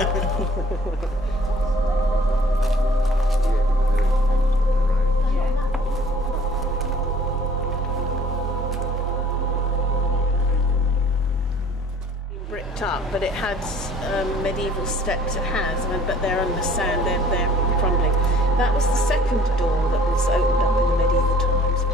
Bricked up, but it had medieval steps. It has, but they're under sand. They're crumbling. That was the second door that was opened up in the medieval times,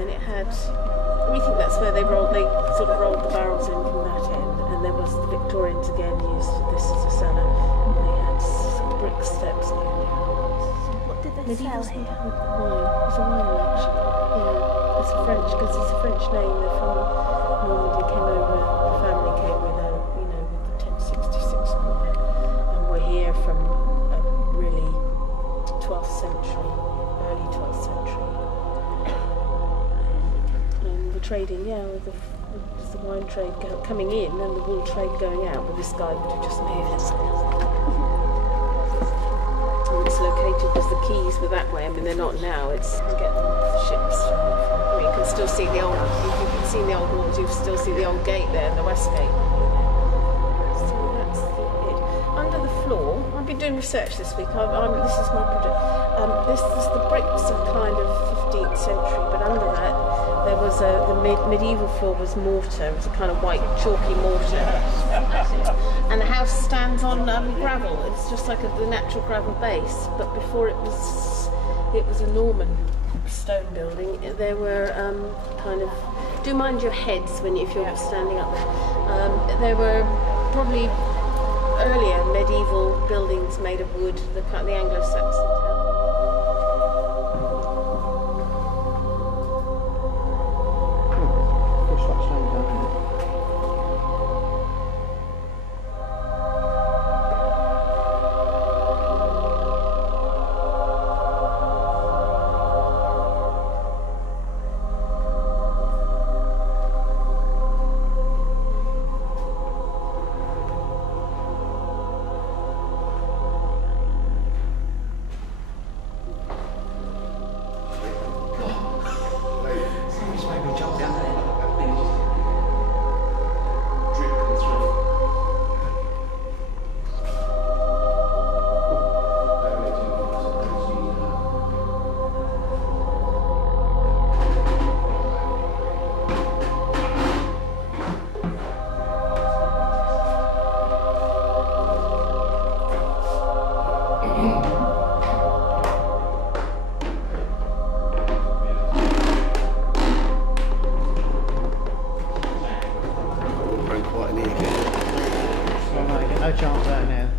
and it had. We think that's where they sort of rolled the barrels in from that end, and there was the Victorians again used this as a cellar, and they had some brick steps going down. What did they sell here? Wine. It's a winery actually. Yeah, it's a French, because it's a French name. They're from Normandy, came over. The family came with with the 1066 on it, and we're here from a really 12th century, early 12th century. Trading, with the wine trade coming in and the wool trade going out, but this guy would have just made it. And it's located because the quays were that way. I mean, they're not now. It's you get them off the ships. I mean, you can still see the old. You can see the old walls. You still see the old gate there, the west gate. So that's it. Under the floor, I've been doing research this week. This is my project. The bricks are kind of 15th century, but under that. There was the medieval floor was mortar. It was a kind of white chalky mortar, and the house stands on gravel. It's just like the natural gravel base. But before it was a Norman stone building. There were kind of do mind your heads if you're standing up there. There were probably earlier medieval buildings made of wood. The Anglo-Saxon. No chance out now.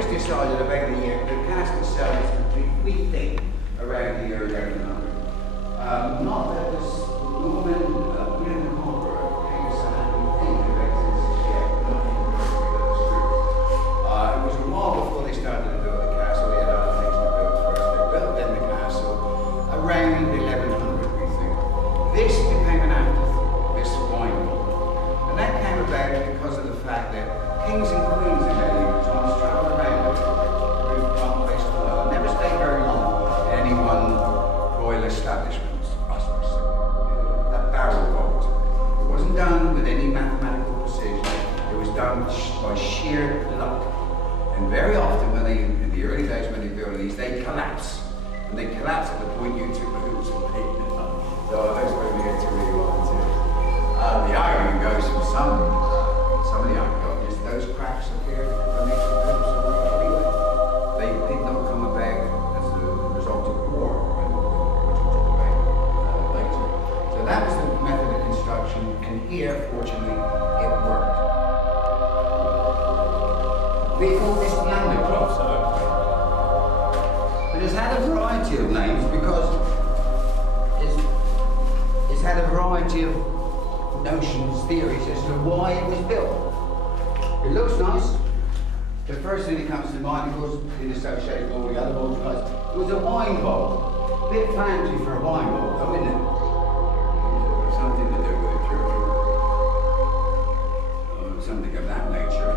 was decided about the year, the cast itself is complete, we think, around the year 1100. Not that this Norman William the Conqueror came to Southampton, we think, in 1868, not in the that's true. It was a while before they started to build the castle. They had other things to build first. They built then the castle around 1100, we think. This became an afterthought, this wine vault. And that came about because of the fact that kings and queens in medieval times travelled around with one place to another. Never stayed very long in any one royal establishment. That barrel vault. It wasn't done with any mathematical precision. It was done by sheer luck. And very often, when they, in the early days when they built these, they collapse. And they collapse at the point you took the hoops and made them up. So I don't suppose we get to really want to. The argument goes from some of the archaeologists, those cracks appeared beneath the hoops anyway. They did not come about as a result of war, which we'll talk about later. So that was the method of construction, and here, fortunately, it worked. We call this Landacroft, but it's had a variety of names because it's had a variety of notions, theories as to why it was built. It looks nice. The first thing that comes to mind, of course, in association with all the other vaults, it was a wine vault. A bit fancy for a wine vault, though, isn't it? Something to do with a church or something of that nature.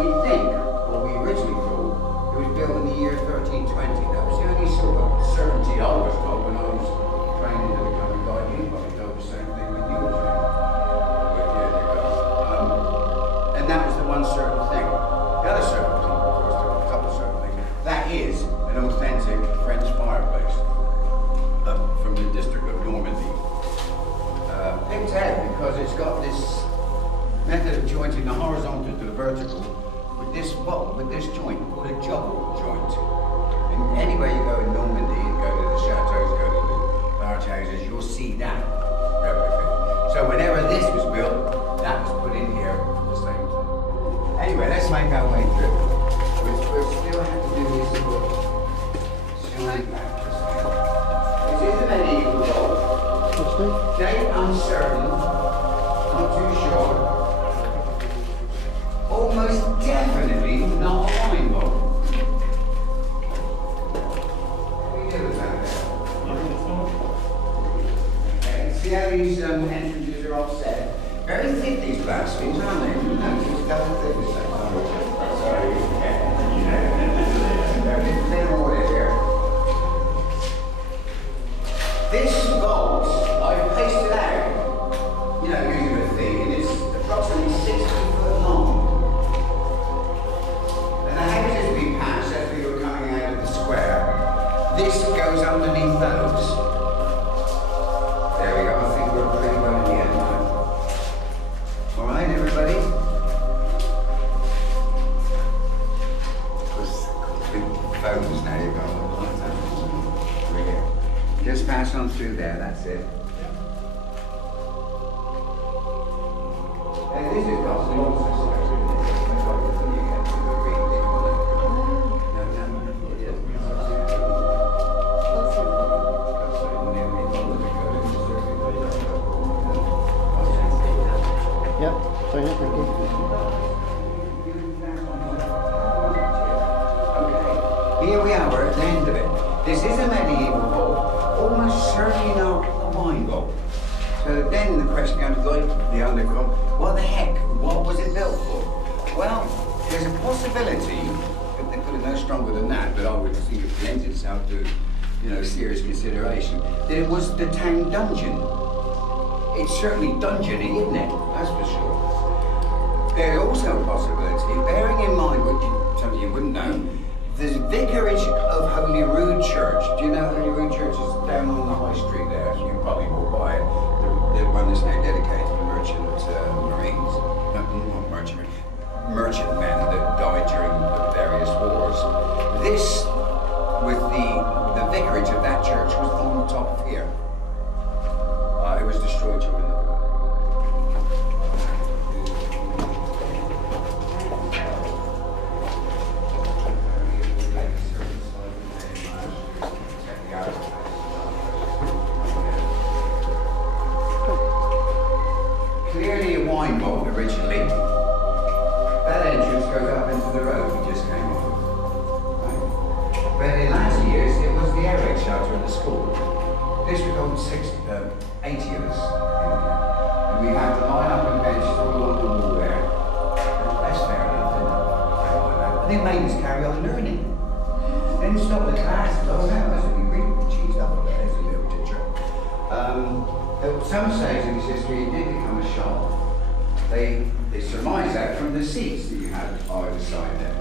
We think, or we originally thought, it was built in the year 1320. That was the only sort of certainty I was told when I was training to become a guide. Anybody told the same thing when you were training. And that was the one certain thing. The other certain thing, of course, there were a couple of certain things. That is an authentic French fireplace from the district of Normandy. Picked out because it's got this method of jointing the horizontal to the vertical with this joint called a juggle joint. And anywhere you go in Normandy, you go to the chateaus, go to the large houses, you'll see that replica. So whenever this was built, that was put in here at the same time. Anyway, let's make our way through. We still have to do this sort of showing back. This is a medieval vault. Date uncertain, not too sure. Almost definitely not a wine vault. What do you do with that there? Okay, see how these entrances are offset? Very thick, these glass things, aren't they? No, just double thick this time. Sorry. They're a bit thin order here. This vault, I've pasted out, you know, using a thing, and it's approximately 60 foot long. And the houses we passed as we were coming out of the square, this goes underneath those. There we go, I think we're pretty well in the end now. All right, everybody? Big phones now, you've got a lot of time. Just pass on through there, that's it. And this is got some also Yep, so yeah, thank you. Okay, here we are, we're at the end of it. This is a medieval vault, almost certainly not a wine vault. So then the question comes, like the underground, what the heck? What was it built for? Well, there's a possibility, if they put it no stronger than that, but I would think it lends itself to, you know, serious consideration, that it was the town dungeon. It's certainly dungeony, isn't it? That's for sure. There's also a possibility, bearing in mind, which some of you wouldn't know, the vicarage of Holyrood Church. Do you know Holyrood Church is down on the high street there? You probably walk by it. The one that's now dedicated to merchant marines. Not merchantmen that died during the various wars. This, with the vicarage of that church, was on the top of here. It was destroyed during the war. goes up into the road we just came off of. Right? But in later years, it was the air raid shelter at the school. This would hold 80 of us in here. And we had to line up on benches all along the wall there. That's fair enough, isn't it? And it made us carry on learning. Then stop the class, blow out as we really cheesed up on that as a little teacher. At some stage in its history, it did become a shop. They surmised that from the seats that you had either side there,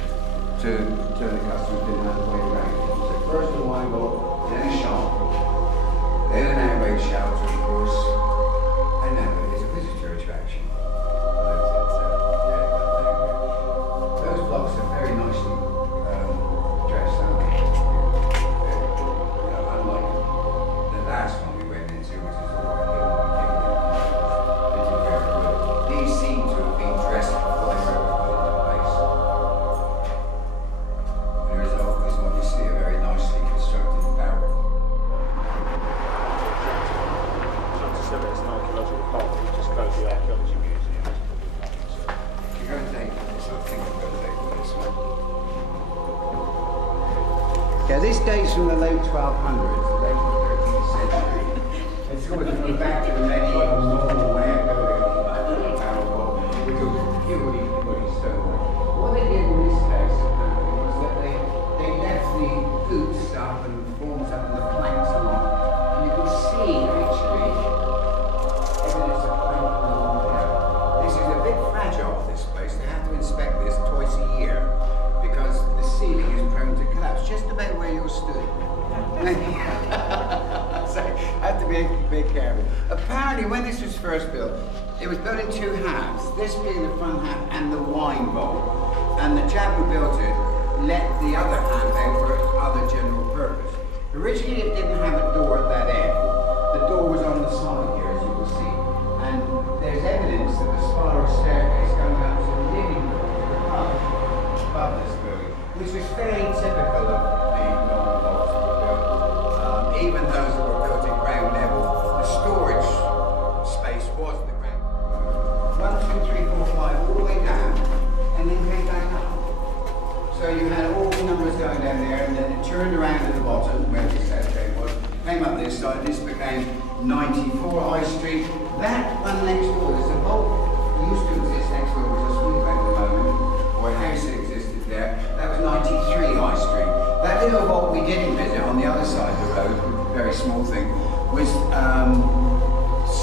to the customers didn't have to wait around. So first a wine bar, then a shop, then an air raid shelter, of course, and now it is a visitor attraction. Those blocks are very nicely dressed up. Unlike the last one we went into, which is all a hill. These seem to have been dressed before they were put into place. The result is what you see, a very nicely constructed barrel. It's an archaeological park, it just goes to the archaeology museum. You go and take this, I think I'm going to take this one. Yeah, this dates from the late 1200s, the late 13th century. It's sort of going back to the medieval normal way of going on the barrel vault, which was purely stone. What they did in this case, apparently, was that they left the hoops up and forms up and the planks along. And you can see, actually, evidence of planking along there. This is a bit fragile, this place. They have to inspect this twice a year because the ceiling is prone to collapse, just about where you're stood. So have to be careful. Apparently, when this was first built, it was built in two halves, this being the front half and the wine bowl. And the chap who built it let the other half out for other general purpose. Originally, it didn't have a door at that end. The door was on the side here, as you will see. And there's evidence that the spiral staircase going up to the living room above this building, which was fairly typical of the normal vaults that were built. Even those that were built at ground level, the storage space was the ground. 1, 2, 3, 4, 5, all the way down, and then came back up. So you had all the numbers going down there, and then it turned around at the bottom, where the Southgate was, came up this side, this became 94 High Street. That one next door, there's a vault used to exist next door, which is a sweet at the moment, or a house that existed there. That was 93 High Street. That little vault we didn't visit on the other side of the road, very small thing, was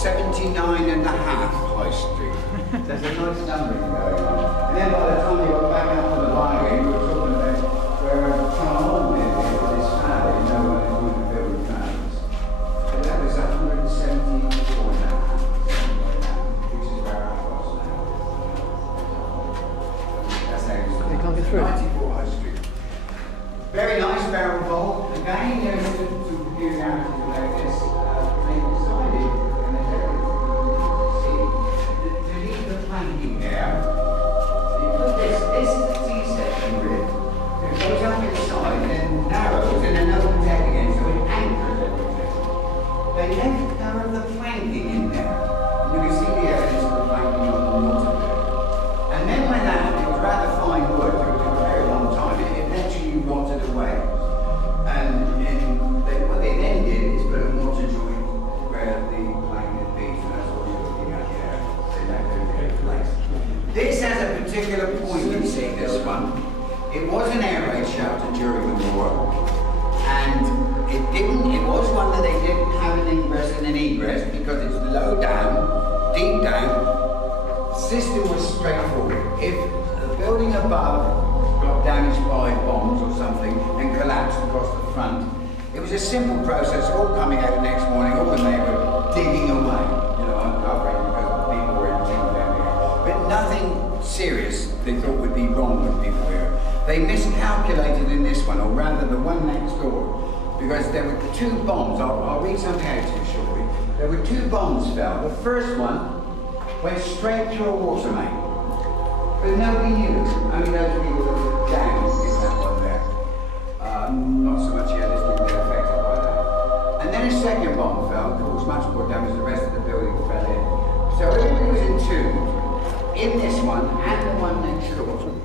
79.5 High Street. There's a nice numbering going on. And then by the time we got back up to the line, we were talking about where Charles lived with his family, no one is going to build families. And that was 174 now, which is where I was now. That's how it was. They can't get through. 94 High Street. Very nice barrel vault. Again, there's some peculiarities about this. They decided, and they to leave the planking there. You put this is the T-section rib. It goes up inside, then narrows, and then opens out again, so it anchors everything. They left none of the planking in there. And you can see the evidence of the planking on the water there. And then when it was rather fine wood, it took a very long time, it eventually rotted away. And what they then did is put a mortar joint where the planking had been, so that's what you're looking at there. They left everything in place. This has a particular point, you see, this one. It was an air raid shelter during the war, and it was one that they didn't have an ingress and an egress because it's low down, deep down. System was straightforward. If the building above got damaged by bombs or something and collapsed across the front, it was a simple process, all coming out the next morning, all when they were digging away, uncovering because people were in down here. But nothing serious they thought would be wrong with people here. They miscalculated in this one, or rather the one next door, because there were two bombs. I'll read something out to you shortly. There were two bombs fell. The first one went straight through a water main. But nobody knew. Only those people that were down in that one there. Not so much here, this didn't get affected by that. And then a second bomb fell, caused much more damage, the rest of the building fell in. So everybody was entombed in this one and the one next door.